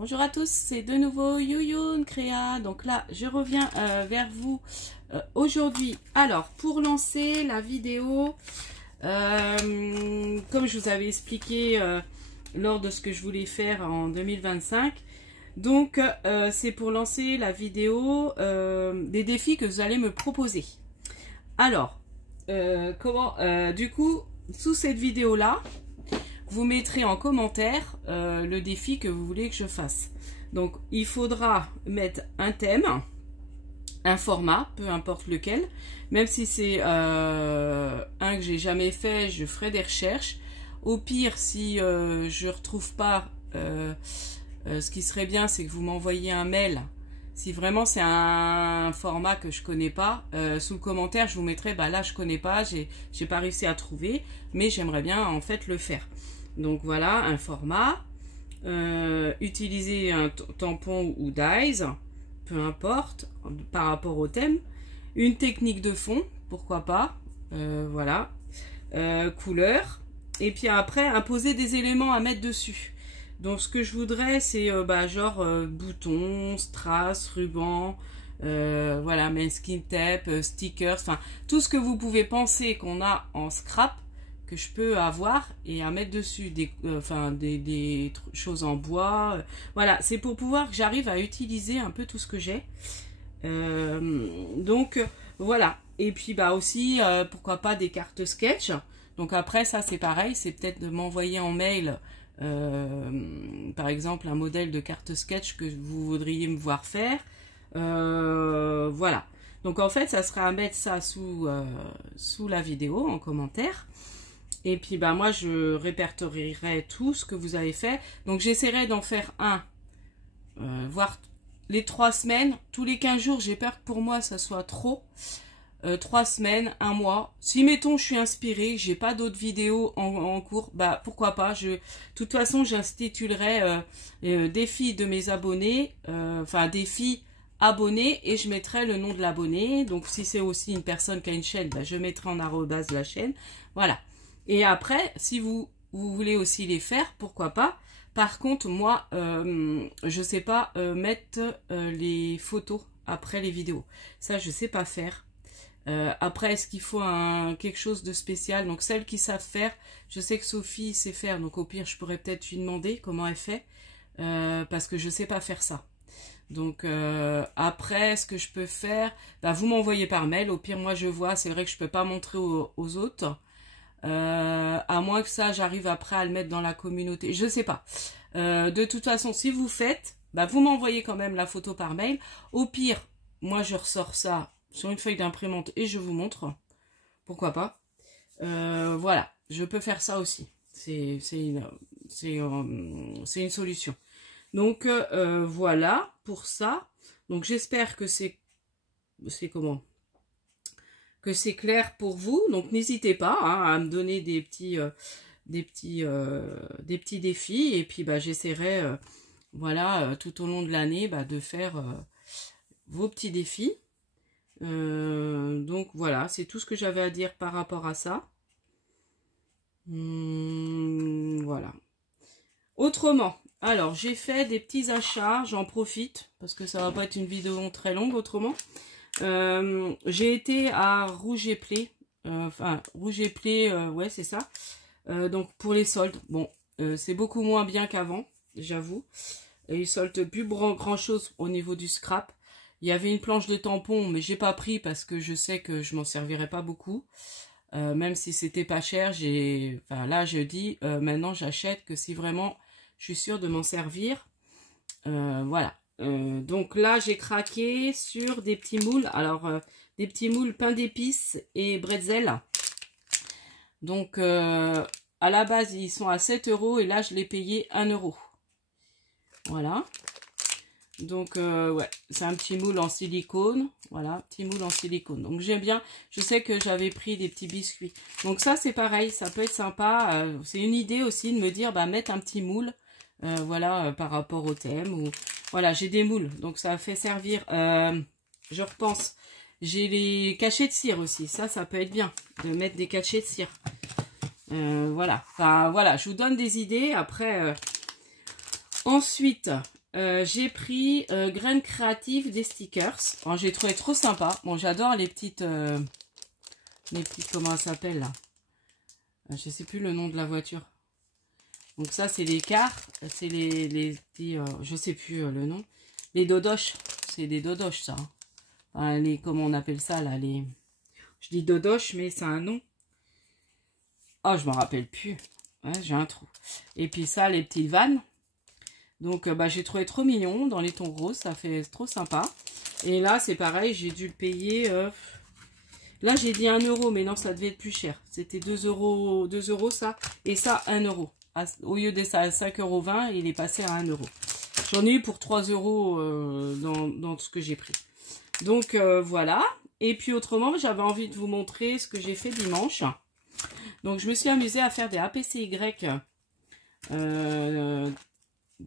Bonjour à tous, c'est de nouveau Yoyoun Créa. Donc là, je reviens vers vous aujourd'hui. Alors, pour lancer la vidéo, comme je vous avais expliqué lors de ce que je voulais faire en 2025, donc c'est pour lancer la vidéo des défis que vous allez me proposer. Alors, du coup, sous cette vidéo-là, vous mettrez en commentaire le défi que vous voulez que je fasse. Donc, il faudra mettre un thème, un format, peu importe lequel. Même si c'est un que j'ai jamais fait, je ferai des recherches. Au pire, si je retrouve pas, ce qui serait bien, c'est que vous m'envoyiez un mail. Si vraiment c'est un format que je connais pas, sous le commentaire, je vous mettrai, bah là je connais pas, j'ai pas réussi à trouver, mais j'aimerais bien en fait le faire. Donc voilà, un format, utiliser un tampon ou dies, peu importe, par rapport au thème, une technique de fond, pourquoi pas, voilà, couleur, et puis après imposer des éléments à mettre dessus. Donc ce que je voudrais c'est genre boutons, strass, ruban, voilà, masking tape, stickers, enfin tout ce que vous pouvez penser qu'on a en scrap, que je peux avoir et à mettre dessus des choses en bois, voilà, c'est pour pouvoir que j'arrive à utiliser un peu tout ce que j'ai, donc voilà. Et puis aussi pourquoi pas des cartes sketch. Donc après ça c'est pareil, c'est peut-être de m'envoyer en mail par exemple un modèle de carte sketch que vous voudriez me voir faire, voilà. Donc en fait ça sera à mettre ça sous la vidéo en commentaire. Et puis moi je répertorierai tout ce que vous avez fait. Donc j'essaierai d'en faire un, voire les 3 semaines. Tous les 15 jours, j'ai peur que pour moi ça soit trop. 3 semaines, 1 mois. Si mettons je suis inspirée, j'ai pas d'autres vidéos en cours, pourquoi pas. De toute façon j'intitulerai défi de mes abonnés, défi abonné, et je mettrai le nom de l'abonné. Donc si c'est aussi une personne qui a une chaîne, je mettrai en arrobase la chaîne. Voilà. Et après, si vous voulez aussi les faire, pourquoi pas. Par contre, moi, je sais pas mettre les photos après les vidéos. Ça, je sais pas faire. Après, est-ce qu'il faut quelque chose de spécial? Donc, celles qui savent faire, je sais que Sophie sait faire. Donc, au pire, je pourrais peut-être lui demander comment elle fait. Parce que je sais pas faire ça. Donc, après, ce que je peux faire, vous m'envoyez par mail. Au pire, moi, je vois. C'est vrai que je peux pas montrer aux autres. À moins que ça j'arrive après à le mettre dans la communauté, je sais pas. De toute façon, si vous faites, vous m'envoyez quand même la photo par mail. Au pire, moi je ressors ça sur une feuille d'imprimante et je vous montre, pourquoi pas. Voilà, je peux faire ça aussi, c'est une solution. Donc voilà pour ça. Donc j'espère que c'est clair pour vous. Donc n'hésitez pas à me donner des petits défis, et puis j'essaierai voilà, tout au long de l'année de faire vos petits défis. Donc voilà, c'est tout ce que j'avais à dire par rapport à ça. Voilà. Autrement, alors j'ai fait des petits achats, j'en profite parce que ça va pas être une vidéo très longue autrement. J'ai été à Rouge et Play, ouais c'est ça, donc pour les soldes. Bon, c'est beaucoup moins bien qu'avant, j'avoue. Ils soldent plus grand chose au niveau du scrap. Il y avait une planche de tampons, mais j'ai pas pris parce que je sais que je m'en servirais pas beaucoup, même si c'était pas cher. Là je dis maintenant j'achète que si vraiment je suis sûre de m'en servir, voilà. Donc là j'ai craqué sur des petits moules, alors des petits moules pain d'épices et bretzel. Donc à la base ils sont à 7 € et là je l'ai payé 1 €. Voilà. Donc ouais, c'est un petit moule en silicone, voilà, petit moule en silicone. Donc j'aime bien, je sais que j'avais pris des petits biscuits. Donc ça c'est pareil, ça peut être sympa, c'est une idée aussi de me dire mettre un petit moule, voilà, par rapport au thème, ou voilà, j'ai des moules, donc ça fait servir, je repense, j'ai les cachets de cire aussi, ça peut être bien, de mettre des cachets de cire, voilà, voilà, je vous donne des idées, après, ensuite, J'ai pris Graines Créatives des stickers. Bon, j'ai trouvé trop sympa. Bon, j'adore les petites, comment ça s'appelle là? Je sais plus le nom de la voiture. Donc ça, c'est les cars. C'est les petits, je sais plus le nom. Les dodoches. C'est des dodoches, ça. Enfin, comment on appelle ça là? Je dis dodoches, mais c'est un nom. Oh, je me rappelle plus. Ouais, j'ai un trou. Et puis ça, les petites vannes. Donc, j'ai trouvé trop mignon dans les tons roses. Ça fait trop sympa. Et là, c'est pareil. J'ai dû le payer. Là, j'ai dit 1 euro. Mais non, ça devait être plus cher. C'était 2 euros, 2 euros ça. Et ça, 1 euro. Au lieu de ça, 5,20 €, il est passé à 1 euro. J'en ai eu pour 3 euros dans ce que j'ai pris. Donc, voilà. Et puis, autrement, j'avais envie de vous montrer ce que j'ai fait dimanche. Donc, je me suis amusée à faire des APCY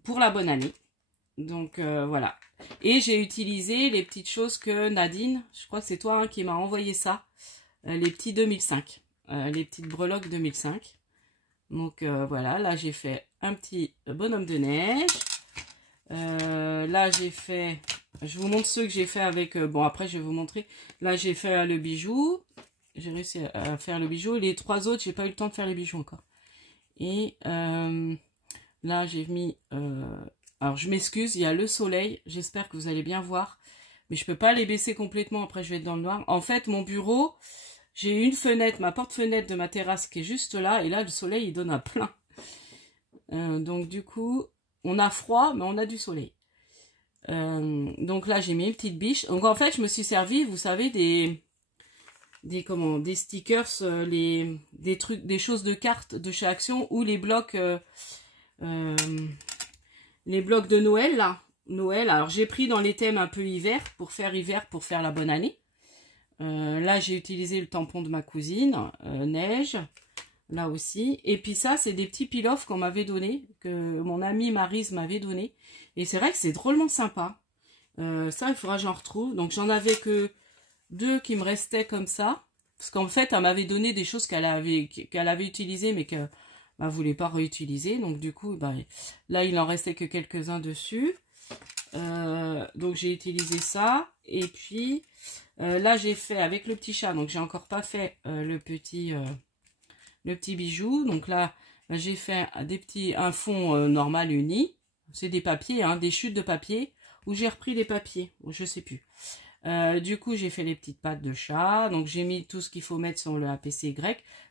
pour la bonne année. Donc, voilà. Et j'ai utilisé les petites choses que Nadine, je crois que c'est toi qui m'a envoyé ça, les petits 2005, les petites breloques 2005. Donc, voilà, là, j'ai fait un petit bonhomme de neige. Là, j'ai fait, je vous montre ceux que j'ai fait avec, bon, après, je vais vous montrer. Là, j'ai fait le bijou. J'ai réussi à faire le bijou. Les 3 autres, j'ai pas eu le temps de faire les bijoux encore. Et là, j'ai mis... alors, je m'excuse, il y a le soleil. J'espère que vous allez bien voir. Mais je peux pas les baisser complètement. Après, je vais être dans le noir. En fait, mon bureau, j'ai une fenêtre, ma porte-fenêtre de ma terrasse qui est juste là. Et là, le soleil, il donne à plein. Donc, du coup, on a froid, mais on a du soleil. Donc là, j'ai mis une petite biche. Donc, en fait, je me suis servi, vous savez, des stickers, des trucs, des choses de cartes de chez Action ou les blocs de Noël là. Noël, alors j'ai pris dans les thèmes un peu hiver pour faire la bonne année. Là j'ai utilisé le tampon de ma cousine, neige, là aussi. Et puis ça c'est des petits peel-off qu'on m'avait donné, que mon amie Maryse m'avait donné. Et c'est vrai que c'est drôlement sympa. Ça il faudra que j'en retrouve. Donc j'en avais que 2 qui me restaient comme ça, parce qu'en fait elle m'avait donné des choses qu'elle avait utilisées mais qu'elle ne voulait pas réutiliser, donc du coup là il en restait que quelques-uns dessus. Donc j'ai utilisé ça, et puis là j'ai fait avec le petit chat, donc j'ai encore pas fait le petit bijou. Donc là j'ai fait un fond normal uni, c'est des papiers, hein, des chutes de papier, où j'ai repris des papiers, je sais plus. Du coup, j'ai fait les petites pattes de chat. Donc, j'ai mis tout ce qu'il faut mettre sur le APCY.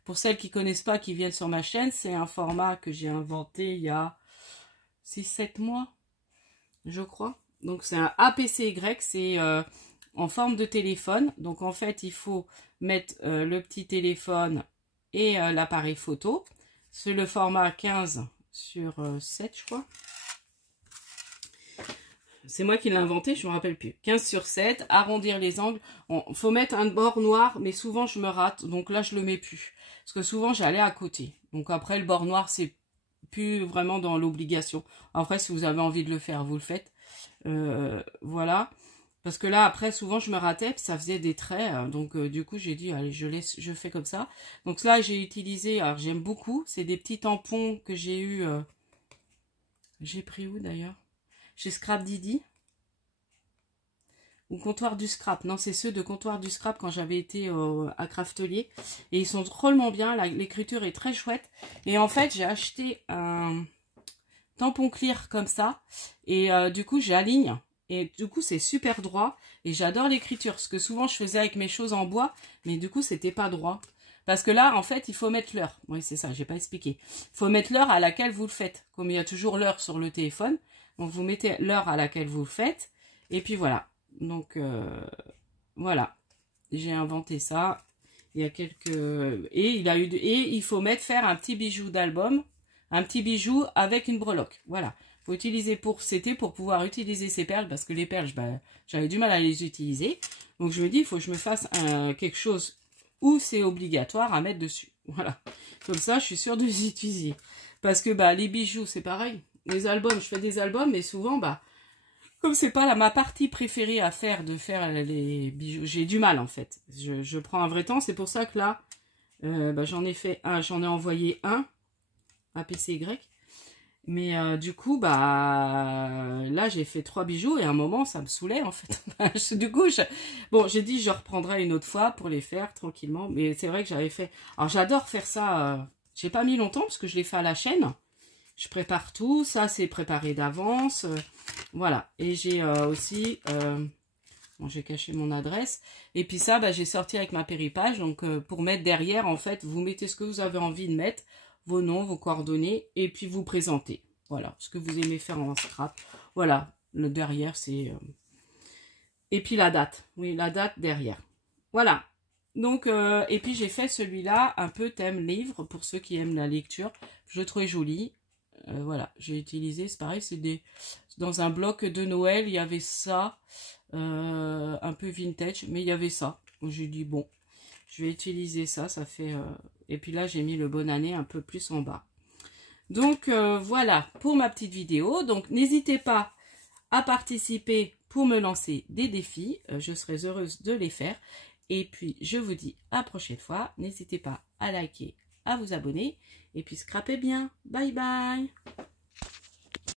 Pour celles qui connaissent pas, qui viennent sur ma chaîne, c'est un format que j'ai inventé il y a 6-7 mois, je crois. Donc, c'est un APCY, c'est en forme de téléphone. Donc, en fait, il faut mettre le petit téléphone et l'appareil photo. C'est le format 15/7, je crois. C'est moi qui l'ai inventé, je ne me rappelle plus. 15/7, arrondir les angles. Il faut mettre un bord noir, mais souvent je me rate. Donc là, je le mets plus. Parce que souvent, j'allais à côté. Donc après, le bord noir, c'est plus vraiment dans l'obligation. Après, si vous avez envie de le faire, vous le faites. Voilà. Parce que là, après, souvent, je me ratais, ça faisait des traits. Donc, du coup, j'ai dit, allez, je fais comme ça. Donc là, j'ai utilisé, alors j'aime beaucoup, c'est des petits tampons que j'ai eu. J'ai pris où d'ailleurs? Chez Scrap Didi. Ou Comptoir du Scrap. Non, c'est ceux de Comptoir du Scrap quand j'avais été à Craftelier. Et ils sont drôlement bien. L'écriture est très chouette. Et en fait, j'ai acheté un tampon clear comme ça. Et du coup, j'aligne. Et du coup, c'est super droit. Et j'adore l'écriture. Ce que souvent, je faisais avec mes choses en bois. Mais du coup, c'était pas droit. Parce que là, en fait, il faut mettre l'heure. Oui, c'est ça, j'ai pas expliqué. Il faut mettre l'heure à laquelle vous le faites. Comme il y a toujours l'heure sur le téléphone. Donc, vous mettez l'heure à laquelle vous le faites. Et puis, voilà. Donc, voilà. J'ai inventé ça. Il y a quelques... Et il faut faire un petit bijou d'album. Un petit bijou avec une breloque. Voilà. Faut utiliser c'était pour pouvoir utiliser ces perles. Parce que les perles, j'avais du mal à les utiliser. Donc, je me dis, il faut que je me fasse quelque chose où c'est obligatoire à mettre dessus. Voilà. Comme ça, je suis sûre de les utiliser. Parce que, les bijoux, c'est pareil. Les albums, je fais des albums, mais souvent, comme c'est pas ma partie préférée à faire, de faire les bijoux, j'ai du mal en fait. Je prends un vrai temps, c'est pour ça que là, j'en ai envoyé un à PCY. Mais du coup, bah là, j'ai fait 3 bijoux et à un moment, ça me saoulait en fait. Du coup, bon, j'ai dit je reprendrai une autre fois pour les faire tranquillement. Mais c'est vrai que j'avais fait... Alors, j'adore faire ça. J'ai pas mis longtemps parce que je l'ai fait à la chaîne. Je prépare tout. Ça, c'est préparé d'avance. Voilà. Et j'ai aussi... Bon, j'ai caché mon adresse. Et puis ça, bah, j'ai sorti avec ma péripage. Donc, pour mettre derrière, en fait, vous mettez ce que vous avez envie de mettre. Vos noms, vos coordonnées. Et puis, vous présentez. Voilà. Ce que vous aimez faire en scrap. Voilà. Le derrière, c'est... Et puis, la date. Oui, la date derrière. Voilà. Donc, et puis, j'ai fait celui-là un peu thème livre. Pour ceux qui aiment la lecture. Je le trouvais joli. Voilà. J'ai utilisé, c'est pareil, c'est des... Dans un bloc de Noël, il y avait ça. Un peu vintage, mais il y avait ça. J'ai dit bon, je vais utiliser ça, ça fait... Et puis là, j'ai mis le bonne année un peu plus en bas. Donc voilà pour ma petite vidéo. Donc n'hésitez pas à participer pour me lancer des défis. Je serai heureuse de les faire. Et puis je vous dis à la prochaine fois. N'hésitez pas à liker, à vous abonner. Et puis scrapez bien. Bye bye.